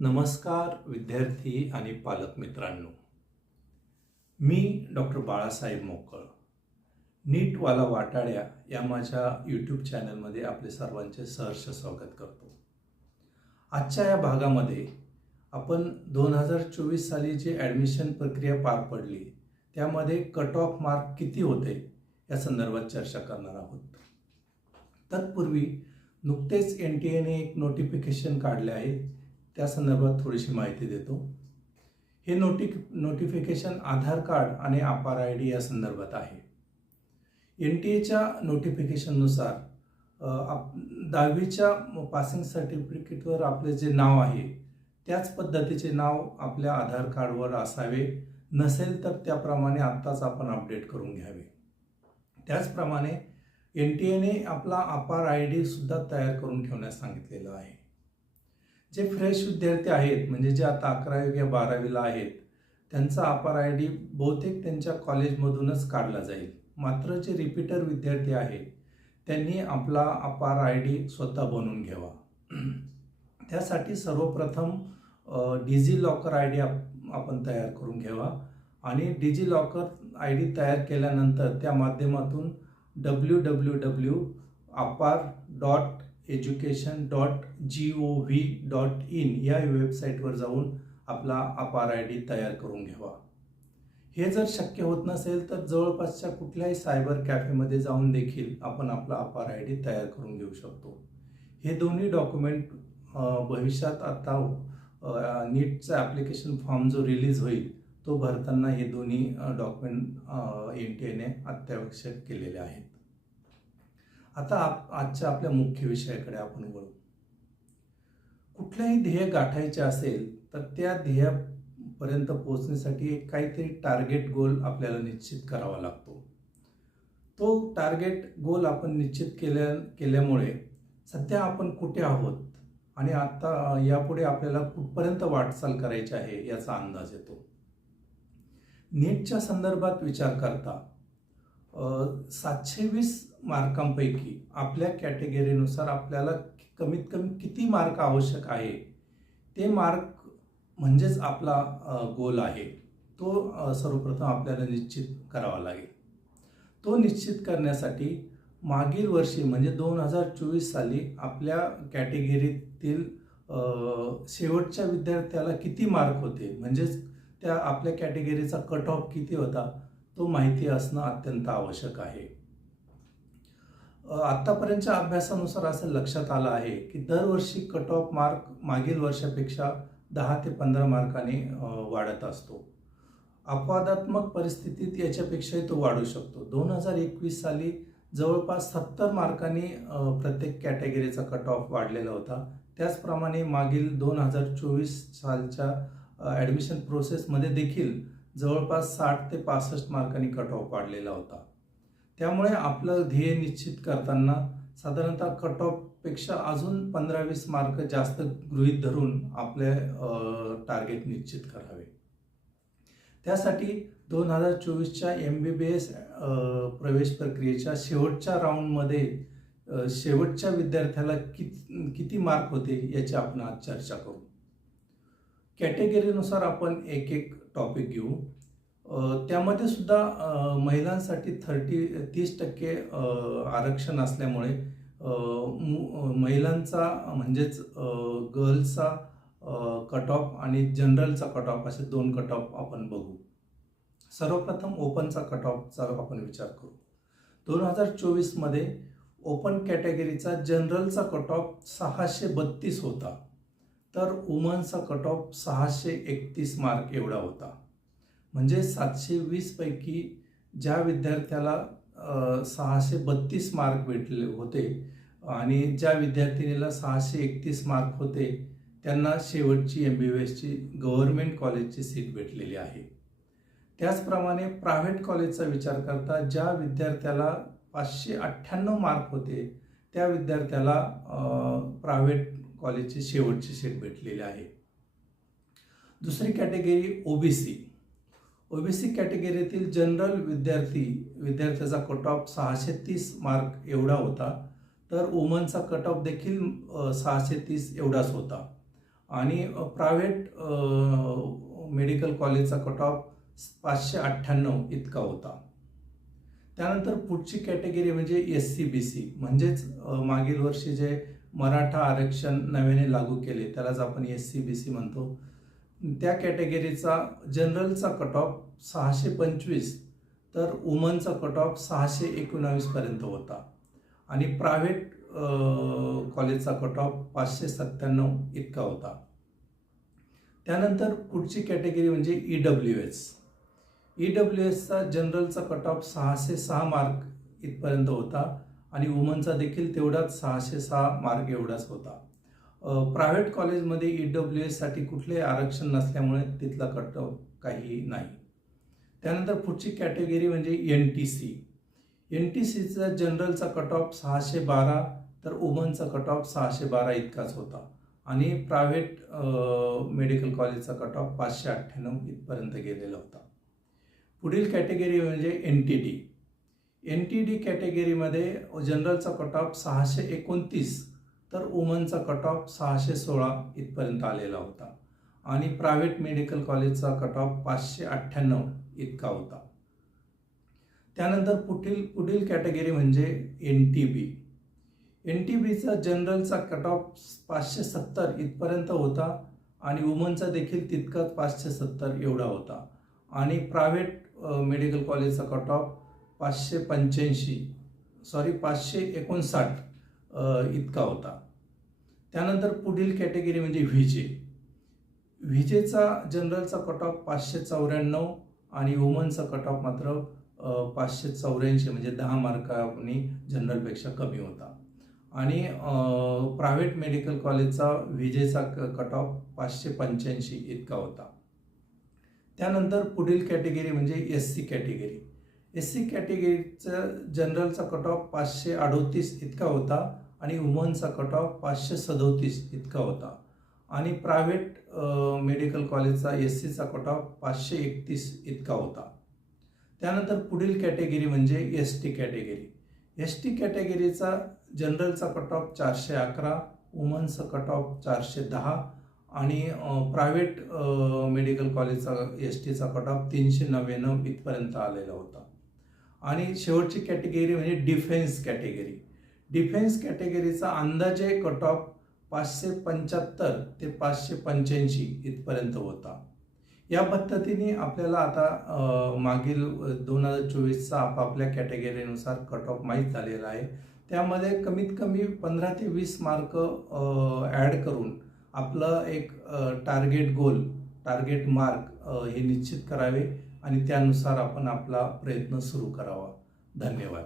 नमस्कार विद्यार्थी आणि पालक मित्रांनो. मी डॉक्टर बाळासाहेब मोकळ नीटवाला वाटाड्या या माझ्या यूट्यूब चॅनलमध्ये आपले सर्वांचे सहर्ष स्वागत करतो. आजच्या या भागामध्ये आपण 2024 साली जी ॲडमिशन प्रक्रिया पार पडली त्यामध्ये कट ऑफ मार्क किती होते या संदर्भात चर्चा करणार आहोत. तत्पूर्वी नुकतेच NTA ने एक नोटिफिकेशन काढले आहे, त्या संदर्भात थोडीशी माहिती देतो. हे नोटिफिकेशन आधार कार्ड आणि अपार ID या संदर्भात आहे. NTAच्या नोटिफिकेशननुसार 10वीच्या पासिंग सर्टिफिकेटवर आपले जे नाव आहे त्याच पद्धतीचे नाव आपल्या आधार कार्डवर असावे, नसेल तर त्याप्रमाणे आत्ताच आपण अपडेट करून घ्यावे. त्याचप्रमाणे NTA ने आपला अपार ID सुद्धा तयार करून ठेवण्यास सांगितलेलं आहे. जे फ्रेश विद्यार्थी आहेत, म्हणजे जे आता 11वी किंवा 12वीला आहेत, त्यांचा अपार ID बहुतेक त्यांच्या कॉलेजमधूनच काढला जाईल. मात्र जे रिपीटर विद्यार्थी आहेत त्यांनी आपला अपार ID स्वतः बनवून घ्यावा. त्यासाठी सर्वप्रथम डिजिलॉकर ID आपण तयार करून घ्यावा आणि डिजिलॉकर ID तयार केल्यानंतर त्या माध्यमातून www.apar.education.gov.in या वेबसाईटवर जाऊन आपला अपार ID तयार करून घ्यावा. हे जर शक्य होत नसेल तर जवळपासच्या कुठल्याही सायबर कॅफेमध्ये जाऊन देखील आपण आपला अपार ID तयार करून घेऊ शकतो. हे दोन्ही डॉक्युमेंट भविष्यात आता नीटचा ॲप्लिकेशन फॉर्म जो रिलीज होईल तो भरताना हे दोन्ही डॉक्युमेंट NTA ने अत्यावश्यक केलेले आहेत. आता आजच्या आपल्या मुख्य विषयाकडे आपण वळू. कुठल्याही ध्येय गाठायचे असेल तर त्या ध्येयापर्यंत पोहोचण्यासाठी काहीतरी टार्गेट गोल आपल्याला निश्चित करावा लागतो. तो टार्गेट गोल आपण निश्चित केल्यामुळे सध्या आपण कुठे आहोत आणि आता यापुढे आपल्याला कुठपर्यंत वाटचाल करायची आहे याचा अंदाज येतो. नीटच्या संदर्भात विचार करता 720 मार्कांपैकी आपल्या कॅटेगरीनुसार आपल्याला कमीत कमी किती मार्क आवश्यक आहे ते मार्क म्हणजेच आपला गोल आहे, तो सर्वप्रथम आपल्याला निश्चित करावा लागेल. तो निश्चित करण्यासाठी मागील वर्षी म्हणजे 2024 साली आपल्या कॅटेगरीतील शेवटच्या विद्यार्थ्याला किती मार्क होते, म्हणजेच त्या आपल्या कॅटेगरीचा कट ऑफ किती होता तो माहिती असणं अत्यंत आवश्यक आहे. आत्तापर्यंतच्या अभ्यासानुसार असं लक्षात आलं आहे की दरवर्षी कट ऑफ मार्क मागील वर्षापेक्षा 10 ते 15 मार्कांनी वाढत असतो. अपवादात्मक परिस्थितीत याच्यापेक्षाही तो वाढू शकतो. 2021 साली जवळपास 70 मार्कांनी प्रत्येक कॅटेगरीचा कट ऑफ वाढलेला होता. त्याचप्रमाणे मागील 2024 सालच्या ॲडमिशन प्रोसेसमध्ये देखील जवळपास 60 ते 65 मार्कांनी कट ऑफ वाढलेला होता. त्यामुळे आपलं ध्येय निश्चित करताना साधारणतः कट ऑफपेक्षा अजून 15-20 मार्क जास्त गृहीत धरून आपले टार्गेट निश्चित करावे. त्यासाठी 2024च्या MBBS प्रवेश प्रक्रियेच्या शेवटच्या राऊंडमध्ये शेवटच्या विद्यार्थ्याला किती मार्क होते याची आपण आज चर्चा करू. कॅटेगरीनुसार आपण एक एक टॉपिक घेऊ. त्यामध्ये सुद्धा महिलांसाठी 30% आरक्षण असल्यामुळे महिलांचा म्हणजेच गर्ल्सचा कट ऑफ आणि जनरलचा कट ऑफ असे 2 कट ऑफ आपण बघू. सर्वप्रथम ओपनचा कट ऑफचा आपण विचार करू. 2024 मध्ये ओपन कॅटेगरीचा जनरलचा कट ऑफ 632 होता, तर वुमनचा कट ऑफ 631 मार्क एवढा होता. म्हणजे 720 पैकी ज्या विद्यार्थ्याला 632 मार्क भेटले होते आणि ज्या विद्यार्थिनीला 631 मार्क होते त्यांना शेवटची MBBSची गव्हर्नमेंट कॉलेजची सीट भेटलेली आहे. त्याचप्रमाणे प्रायव्हेट कॉलेजचा विचार करता ज्या विद्यार्थ्याला 598 मार्क होते त्या विद्यार्थ्याला प्रायव्हेट कॉलेजची शेवटची सीट भेटलेली आहे. दुसरी कॅटेगरी ओबीसी कॅटेगरीतील जनरल विद्यार्थ्याचा कट ऑफ 630 मार्क एवढा होता, तर वुमनचा कट ऑफ देखील 630 एवढाच होता. आणि प्रायव्हेट मेडिकल कॉलेजचा कट ऑफ 598 इतका होता. त्यानंतर पुढची कॅटेगरी म्हणजे SC-BC, म्हणजेच मागील वर्षी जे मराठा आरक्षण नव्याने लागू केले त्यालाच आपण SC-BC म्हणतो. त्या कॅटेगरीचा जनरलचा कट ऑफ 625 तर वुमनचा कट ऑफ 619 पर्यंत होता आणि प्रायव्हेट कॉलेजचा कट ऑफ 597 इतका होता. त्यानंतर पुढची कॅटेगरी म्हणजे EWSचा जनरलचा कट ऑफ 606 मार्क इथपर्यंत होता आणि वुमनचा देखील तेवढाच 606 मार्क एवढाच होता. प्रायव्हेट कॉलेजमध्ये EWSसाठी कुठलेही आरक्षण नसल्यामुळे तिथला कट ऑफ काही नाही. त्यानंतर पुढची कॅटेगरी म्हणजे NTCचा जनरलचा कट ऑफ 612 तर वुमनचा कट ऑफ 612 इतकाच होता आणि प्रायव्हेट मेडिकल कॉलेजचा कट ऑफ 598 इथपर्यंत गेलेला होता. पुढील कॅटेगरी म्हणजे NTD कॅटेगरीमध्ये जनरलचा कट ऑफ 629 तर वुमनचा कट ऑफ 616 इथपर्यंत आलेला होता आणि प्रायव्हेट मेडिकल कॉलेजचा कट ऑफ 598 इतका होता. त्यानंतर पुढील कॅटेगरी म्हणजे NTBचा जनरलचा कट ऑफ 570 इथपर्यंत होता आणि वुमनचा देखील तितकाच 570 एवढा होता आणि प्रायव्हेट मेडिकल कॉलेजचा कट ऑफ 559 इतका होता. त्यानंतर पुढील कॅटेगरी म्हणजे व्हीजेचा जनरलचा कट ऑफ 594 आणि वुमनचा कट ऑफ मात्र 584 म्हणजे 10 मार्कांनी जनरलपेक्षा कमी होता आणि प्रायव्हेट मेडिकल कॉलेजचा व्हीजेचा कट ऑफ 585 इतका होता. त्यानंतर पुढील कॅटेगरी म्हणजे SC कॅटेगरीचा जनरलचा कट ऑफ 538 इतका होता आणि वुमनचा कट ऑफ 537 इतका होता आणि प्रायव्हेट मेडिकल कॉलेजचा SCचा कट ऑफ 531 इतका होता. त्यानंतर पुढील कॅटेगरी म्हणजे ST कॅटेगरीचा जनरलचा कट ऑफ 411, वुमनचा कट ऑफ 410 आणि प्रायव्हेट मेडिकल कॉलेजचा STचा कट ऑफ 399 इथपर्यंत आलेला होता. आणि शेवटची कॅटेगरी म्हणजे डिफेन्स कॅटेगरीचा अंदाजे कट ऑफ 575 ते 585 इथपर्यंत होता. या पद्धतीने आपल्याला आता मागील 2024चा आपापल्या कॅटेगरीनुसार कट ऑफ माहीत झालेला आहे. त्यामध्ये कमीत कमी 15 ते 20 मार्क ॲड करून आपलं एक टार्गेट मार्क हे निश्चित करावे आणि त्यानुसार आपण आपला प्रयत्न सुरू करावा. धन्यवाद.